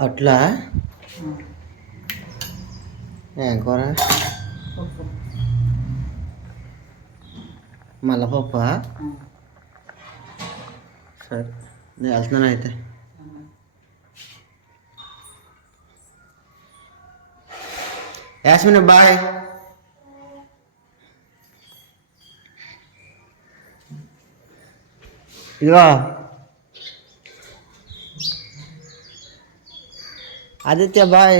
అట్లా ఏం కూర పప్పు మళ్ళా పప్పా సరే నేను వెళ్తున్నాను అయితే యాస్మిన్ బాయ్ ఇదిగో ఆదిత్య బాయ్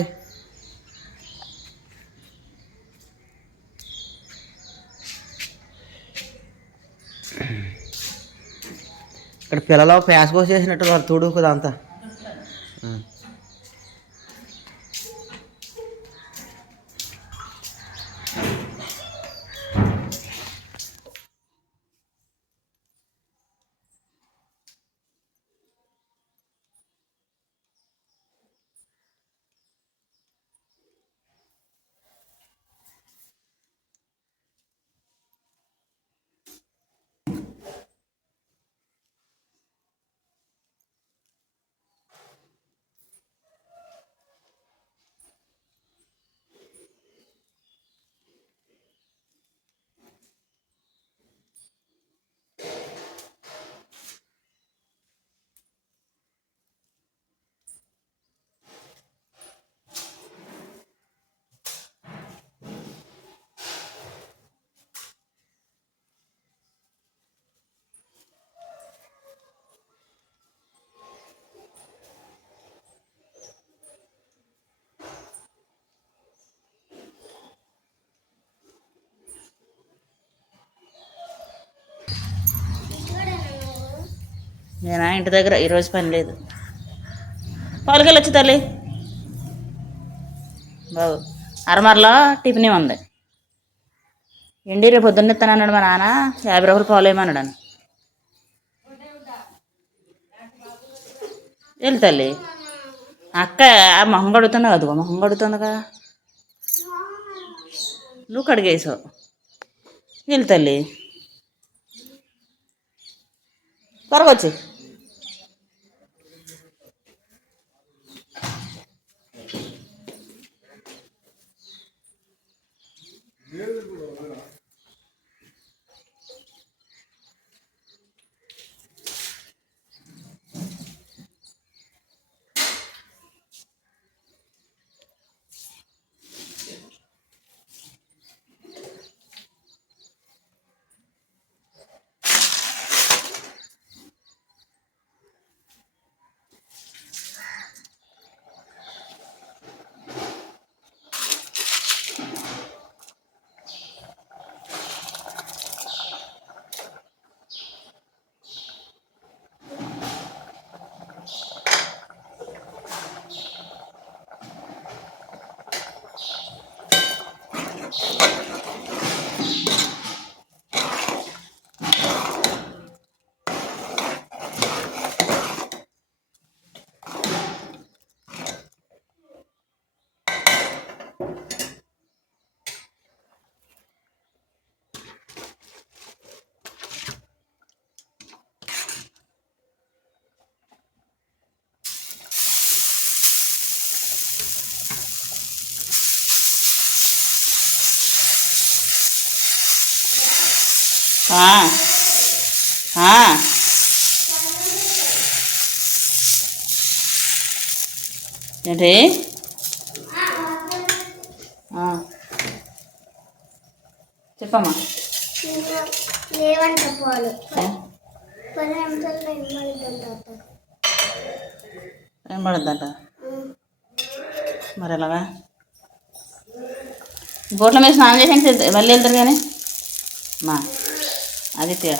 ఇక్కడ పిల్లలు ప్యాస్ పోస్ చేసినట్టు వాళ్ళు తుడు కదా అంతా నేనా ఇంటి దగ్గర ఈరోజు పని లేదు. పాలకెళ్ళి వచ్చి తల్లి. బాబు అరమరలో టిఫిన్ ఉంది? ఎండి రేపు పొద్దున్న ఇస్తానన్నాడు మా నాన్న యాభై రూపాయలు పాలు వేయమన్నాడు వెళ్ళి తల్లి. అక్క ఆ మొహం కడుగుతుంది అదిగో మొహం కడుగుతుందిగా. నువ్వు కడిగేసావు. వెళ్ళి తల్లి. త్వరగా వచ్చి ఏంటి. చెప్పమ్మా. లేవంట పాలు ఏ? పది పడుద్దంట? మరి ఎలాగా? బోట్ల మీద స్నానం చేసాక మళ్ళీ వెళ్తారు కానీ. మా. 啊就对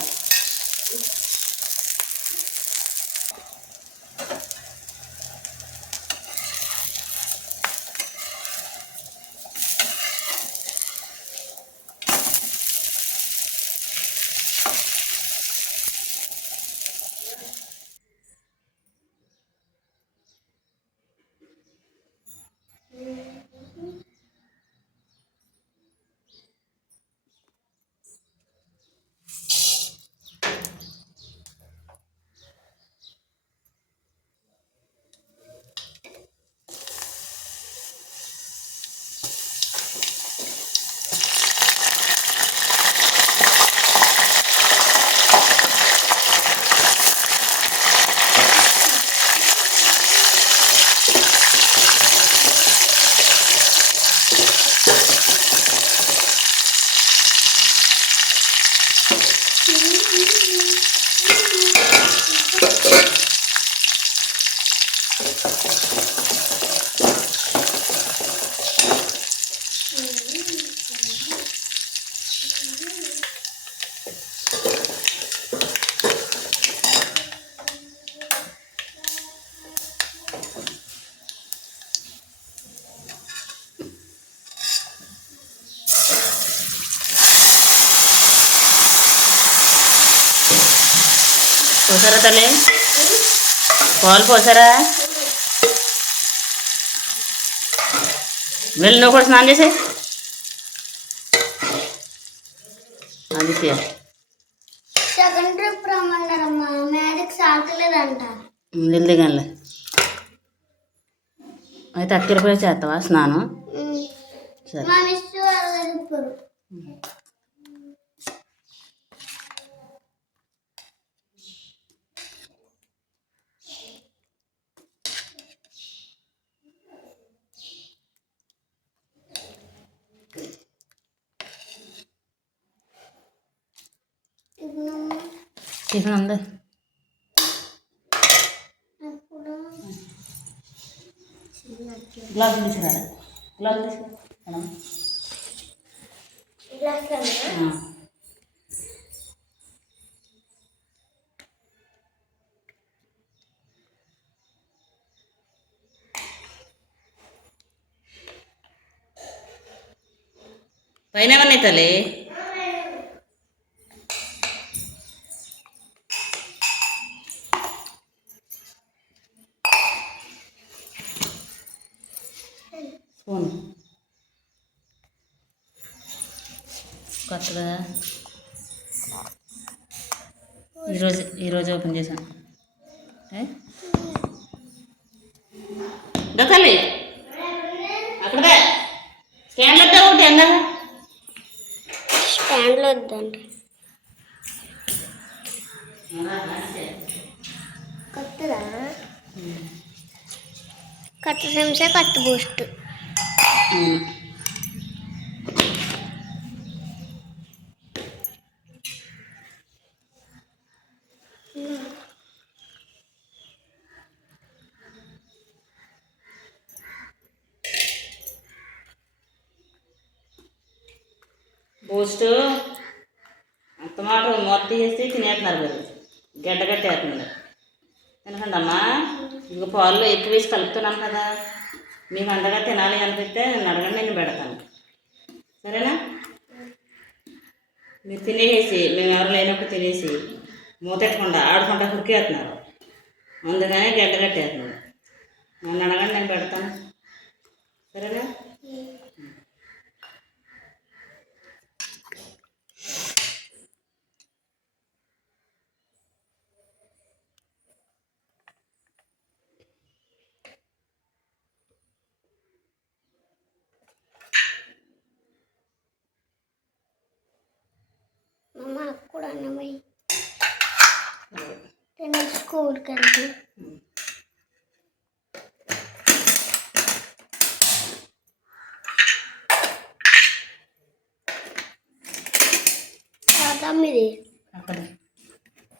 పోసారా తల్లి పాలు పోసారా? వెళ్ళి నువ్వు కూడా స్నానం చేసే అది. సెకండ్ ట్రిప్ రమ్మన్నారమ్మా అయితే అక్కడిపోయి చేస్తావా స్నానం? సరే మా మిస్ వాళ్ళది ఇప్పుడు ఇప్పుడు టిఫిన్ ఉంది గ్లాస్ తీసుకురా గ్లాస్ తీసుకురా పైన ఏమన్నా తల్లి కొత్తదా కట్ట నిమిషం కట్ట బూస్ట్ అంత మాట మొత్తం వేసి తినేస్తున్నారు మీరు గడ్డ కట్టేస్తున్నారు తినకండి అమ్మా ఇంక పాలు ఎక్కువ వేసి కలుపుతున్నాను కదా మీకు అంతగా తినాలి అనిపిస్తే నన్ను అడగండి నేను పెడతాను. సరేనా? మీరు తినేసి మేము ఎవరు లేనప్పుడు తినేసి మూతెట్టకుండా ఆడుకుంటా కుక్కేస్తున్నారు అందుకనే గడ్డ కట్టేస్తున్నారు. నన్ను అడగండి నేను పెడతాను. సరేనా? నేను స్కూల్కి వెళ్తే తొమ్మిది అక్కడ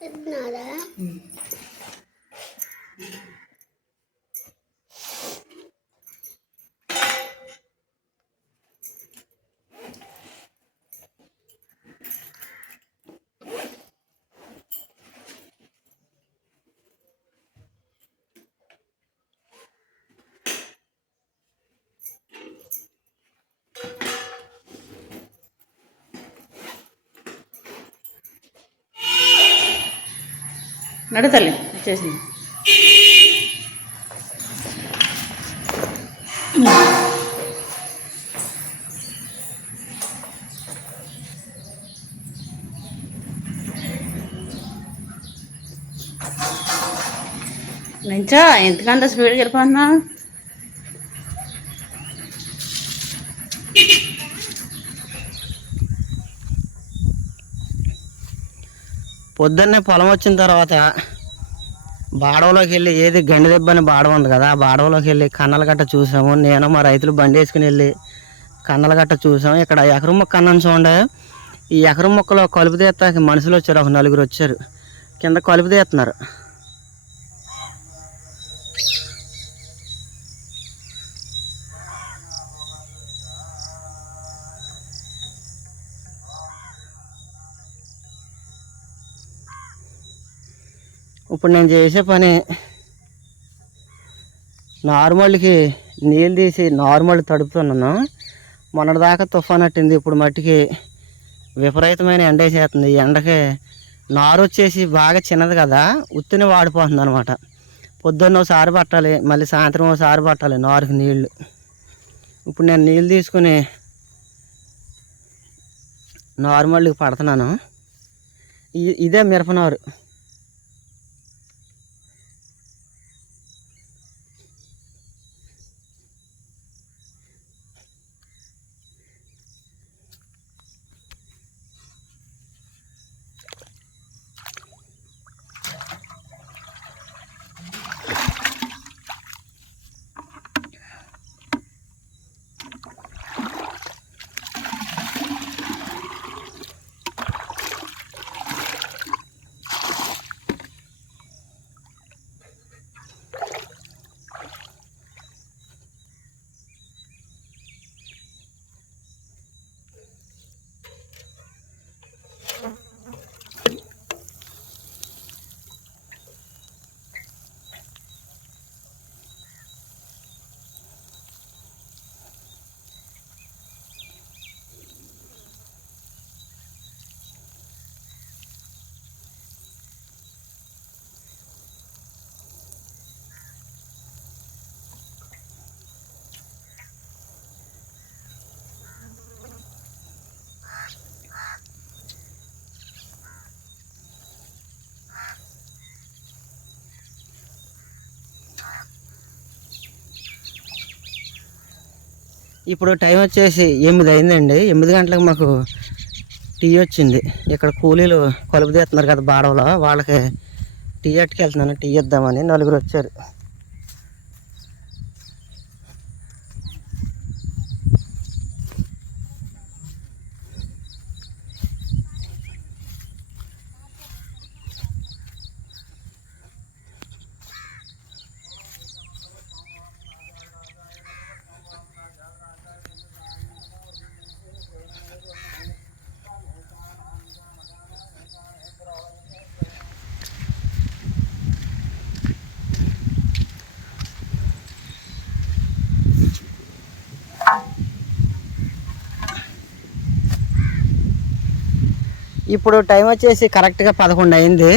తిన్నారా నడు నడతలే వచ్చేసింది. నుంచో ఎందుకంత స్పీడ్కి వెళ్ళిపోతున్నావు? పొద్దున్నే పొలం వచ్చిన తర్వాత బాడవలోకి వెళ్ళి ఏది గండి దెబ్బ అని బాడవ ఉంది కదా ఆ బాడవలోకి వెళ్ళి కన్నల గట్ట చూసాము. నేను మా రైతులు బండి వేసుకుని వెళ్ళి కన్నల గట్ట చూసాము. ఇక్కడ ఎకరం మొక్క అన్నాను చూడండి. ఈ ఎకరం మొక్కలో కలుపు తీస్తాకి మనుషులు వచ్చారు ఒక నలుగురు వచ్చారు. కింద కలుపు తీస్తున్నారు. ఇప్పుడు నేను చేసే పని నార్మల్కి నీళ్ళు తీసి నార్మల్ తడుపుతున్నాను. మొన్నటిదాకా తుఫాన్ అట్టింది ఇప్పుడు మట్టికి విపరీతమైన ఎండ వేసేస్తుంది. ఈ ఎండకి నారు వచ్చేసి బాగా చిన్నది కదా ఉత్తిని వాడిపోతుంది అనమాట పొద్దున్న ఒకసారి పట్టాలి మళ్ళీ సాయంత్రం ఒకసారి పట్టాలి నారుకి నీళ్ళు. ఇప్పుడు నేను నీళ్ళు తీసుకుని నార్మల్గా పడుతున్నాను. ఇ- ఇదే మిరపనారు ఇప్పుడు టైం వచ్చేసి ఎనిమిది అయిందండి. ఎనిమిది గంటలకు మాకు టీ వచ్చింది. ఇక్కడ కూలీలు కలుపు తీస్తున్నారు కదా బాడవలో. వాళ్ళకి టీ అట్టుకెళ్తున్నాను. టీ ఇద్దామని నలుగురు వచ్చారు. ఇప్పుడు టైం వచ్చేసి కరెక్ట్గా పదకొండు అయింది.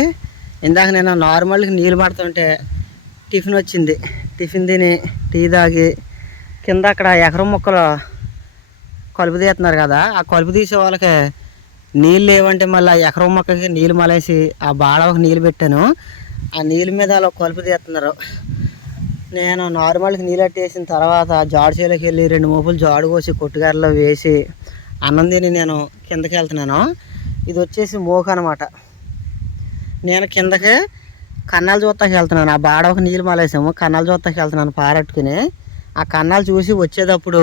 ఇందాక నేను నార్మల్గా నీళ్ళు పడుతుంటే టిఫిన్ వచ్చింది. టిఫిన్ తిని టీ తాగి కింద అక్కడ ఎకరం మొక్కలు కలుపు తీస్తున్నారు కదా ఆ కలుపు తీసే వాళ్ళకి నీళ్ళు లేవంటే మళ్ళీ ఆ ఎకరం మొక్కకి నీళ్ళు మలేసి ఆ బాడవకి నీళ్ళు పెట్టాను. ఆ నీళ్ళ మీద అలా కలుపు తీస్తున్నారు. నేను నార్మల్గా నీళ్ళు అట్టేసిన తర్వాత జాడు చేలోకి వెళ్ళి రెండు మోపులు జాడు కోసి కొట్టుగారిలో వేసి అన్నం తిని నేను కిందకి వెళ్తున్నాను. ఇది వచ్చేసి మోక అనమాట నేను కిందకి కన్నాలు చూస్తాకి వెళ్తున్నాను. ఆ బాడవకి నీళ్ళు మాలేసాము. కన్నాలు చూస్తాకి వెళ్తున్నాను పారట్టుకుని. ఆ కన్నాలు చూసి వచ్చేటప్పుడు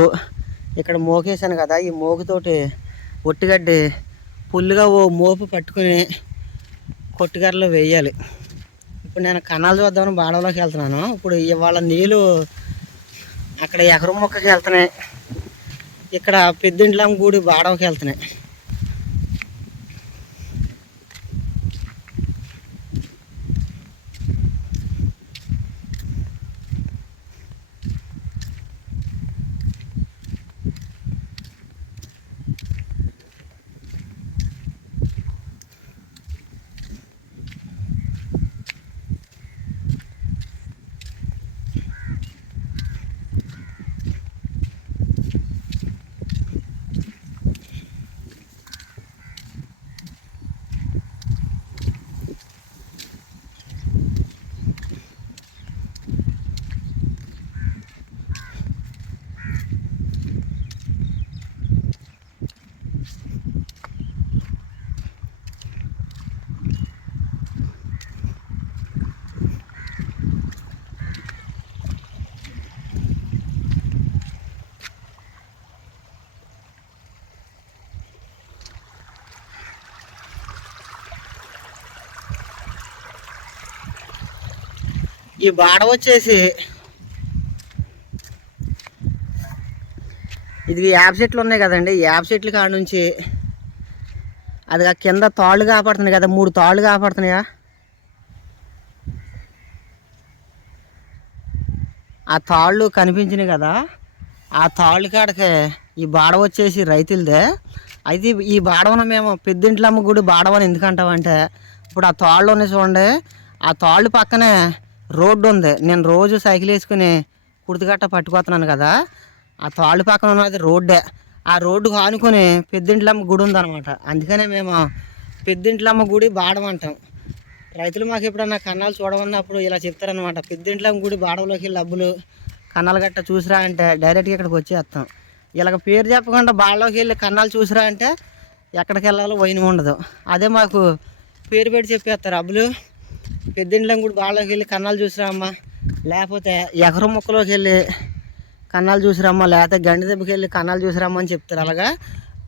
ఇక్కడ మోకేసాను కదా. ఈ మోకుతోటి ఒట్టిగడ్డి పుల్లుగా ఓ మోపు పట్టుకుని కొట్టుగారిలో వేయాలి. ఇప్పుడు నేను కన్నాలు చూద్దామని బాడవలోకి వెళ్తున్నాను. ఇప్పుడు ఇవాళ నీళ్ళు అక్కడ ఎకరం మొక్కకి వెళ్తున్నాయి. ఇక్కడ పెద్దింట్లం గూడి బాడవకి వెళ్తున్నాయి. ఈ బాడ వచ్చేసి ఇది యాప్ సెట్లు ఉన్నాయి కదండి. యాప్ సెట్లు కాడ నుంచి అది కింద తాళ్ళు కాపాడుతున్నాయి కదా మూడు తాళ్ళు కాపాడుతున్నాయా? ఆ తాళ్ళు కనిపించినాయి కదా ఆ తాళ్ళు కాడకి ఈ బాడ వచ్చేసి రైతులదే. అయితే ఈ బాడవన మేము పెద్దింట్లమ్మ గుడి బాడవని ఎందుకంటామంటే ఇప్పుడు ఆ తాళ్ళు ఉన్నాయి చూడండి. ఆ తాళ్ళు పక్కనే రోడ్డు ఉంది నేను రోజు సైకిల్ వేసుకుని కుర్తిగట్ట పట్టుకొస్తున్నాను కదా ఆ తాళ్ళు పక్కన ఉన్నది రోడ్డే. ఆ రోడ్డు ఆనుకొని పెద్దింట్లమ్మ గుడి ఉందన్నమాట. అందుకనే మేము పెద్దింట్లమ్మ గుడి బాడమంటాం రైతులు మాకు ఎప్పుడన్నా కన్నాలు చూడమన్నప్పుడు ఇలా చెప్తారనమాట పెద్దింట్లమ్మ గుడి బాడవలోకి వెళ్ళి డబ్బులు కన్నాలు గట్ట చూసిరా అంటే డైరెక్ట్గా ఇక్కడికి వచ్చేస్తాం. ఇలాగ పేరు చెప్పకుండా బాడలోకి వెళ్ళి కన్నాలు చూసిరా అంటే ఎక్కడికి వెళ్ళాలో వైన్ ఉండదు. అదే మాకు పేరు పెట్టి చెప్పేస్తారు. అబ్బులు పెద్దింట్లం కూడా బాడలోకి వెళ్ళి కన్నాలు చూసిరామ్మా. లేకపోతే ఎకరం ముక్కలోకి వెళ్ళి కన్నాలు చూసిరామ్మా. లేకపోతే గండి దెబ్బకి వెళ్ళి కన్నాలు చూసిరమ్మా అని చెప్తారు. అలాగా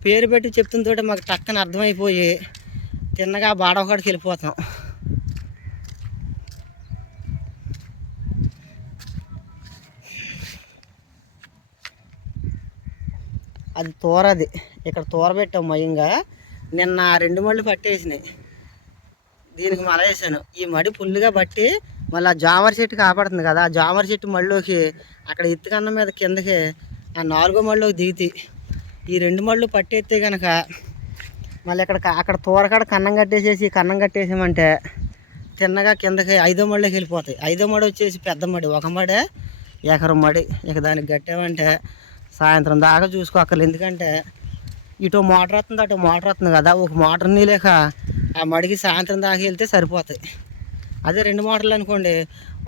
పేరు పెట్టి చెప్తుంతో మాకు టక్కన అర్థమైపోయి తిన్నగా బాడ ఒకటికి వెళ్ళిపోతాం అది తోరది. ఇక్కడ తోర పెట్టాం మయంగా. నిన్న రెండు మళ్ళు పట్టేసినాయి. దీనికి మల వేసాను ఈ మడి ఫుల్గా బట్టి మళ్ళీ ఆ జామర చెట్టు కాపాడుతుంది కదా ఆ జామర చెట్టు మళ్ళీకి అక్కడ ఇత్తుకన్న మీద కిందకి ఆ నాలుగో మళ్ళీకి దిగితే. ఈ రెండు మళ్ళు పట్టేస్తే కనుక మళ్ళీ ఇక్కడ అక్కడ తోరకాడ కన్నం కట్టేసేసి కన్నం కట్టేసామంటే తిన్నగా కిందకి ఐదో మళ్ళీకి వెళ్ళిపోతాయి. ఐదో మడి వచ్చేసి పెద్ద మడి. ఒక మడే ఎకరం మడి. ఇక దానికి కట్టామంటే సాయంత్రం దాకా చూసుకోక్కర్లేదు. ఎందుకంటే ఇటు మోటార్ వస్తుంది అటు మోటార్ వస్తుంది కదా. ఒక మోటార్ నీలేక ఆ మడికి సాయంత్రం దాకా వెళ్తే సరిపోతాయి. అదే రెండు మోటార్లు అనుకోండి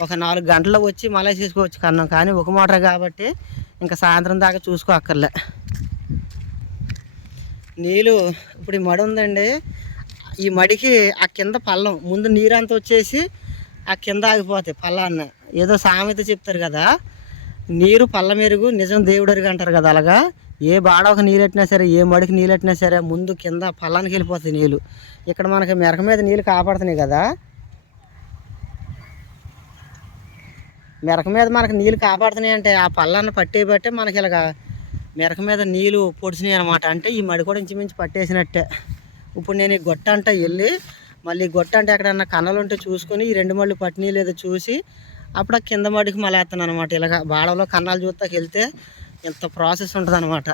ఒక నాలుగు గంటల్లో వచ్చి మళ్ళీ చేసుకోవచ్చు కన్నం. కానీ ఒక మోటార్ కాబట్టి ఇంకా సాయంత్రం దాకా చూసుకో అక్కర్లే. నీళ్ళు ఇప్పుడు ఈ మడి ఉందండి. ఈ మడికి ఆ కింద పల్లం ముందు నీరంతా వచ్చేసి ఆ కింద ఆగిపోతాయి పల్లాన్న. ఏదో సామెత చెప్తారు కదా నీరు పల్ల మెరుగు నిజం దేవుడరుగు అంటారు కదా అలాగా? ఏ బాడకు నీళ్ళెట్టినా సరే ఏ మడికి నీళ్ళు ఎట్టినా సరే ముందు కింద పల్లానికి వెళ్ళిపోతాయి నీళ్ళు. ఇక్కడ మనకి మెరక మీద నీళ్ళు కాపాడుతున్నాయి కదా. మెరక మీద మనకి నీళ్ళు కాపాడుతున్నాయి అంటే ఆ పల్లాన్ని పట్టేబట్టే మనకి ఇలాగ మెరక మీద నీళ్ళు పొడిచినాయి అనమాట అంటే ఈ మడి కూడా ఇంచుమించు పట్టేసినట్టే. ఇప్పుడు నేను ఈ గొట్ట అంట వెళ్ళి మళ్ళీ గొట్ట అంటే ఎక్కడన్నా కన్నలు ఉంటే చూసుకొని ఈ రెండు మళ్ళు పట్టినీ లేదో చూసి అప్పుడు ఆ కింద మడికి మళ్ళీ వేస్తాను అనమాట ఇలాగ బాడలో కన్నాలు చూస్తాకి వెళ్తే ఇంత ప్రాసెస్ ఉంటుంది అనమాట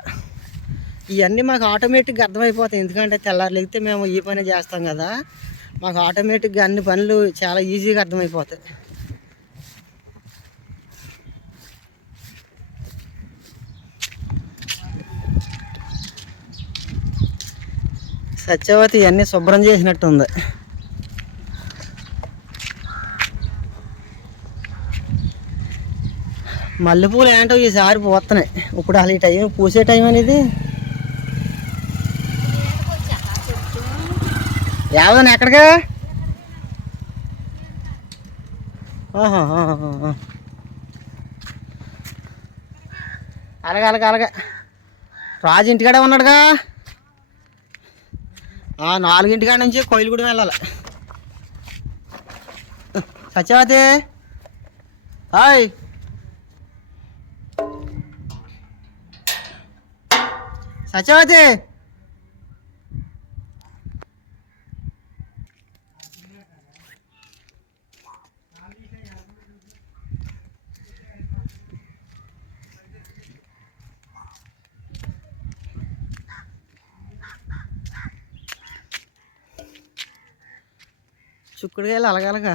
ఇవన్నీ మాకు ఆటోమేటిక్గా అర్థమైపోతాయి. ఎందుకంటే తెల్లారు లేగితే మేము ఈ పని చేస్తాం కదా. మాకు ఆటోమేటిక్గా అన్ని పనులు చాలా ఈజీగా అర్థమైపోతాయి. సత్యవతి ఇవన్నీ శుభ్రం చేసినట్టుంది. మల్లెపూలు ఏంటో ఈసారి పోతున్నాయి. ఇప్పుడు అసలు ఈ టైం పూసే టైం అనేది. యావదన ఎక్కడికా? అలాగ ఆహా, అలాగే అలాగే అలాగే. రాజు ఇంటికాడే ఉన్నాడుగా. నాలుగింటికాడ నుంచి కోయిలగూడెం వెళ్ళాలి. సత్యవతి. హాయ్. సత్యవతి చుక్కుడుకాయలు అలగలగా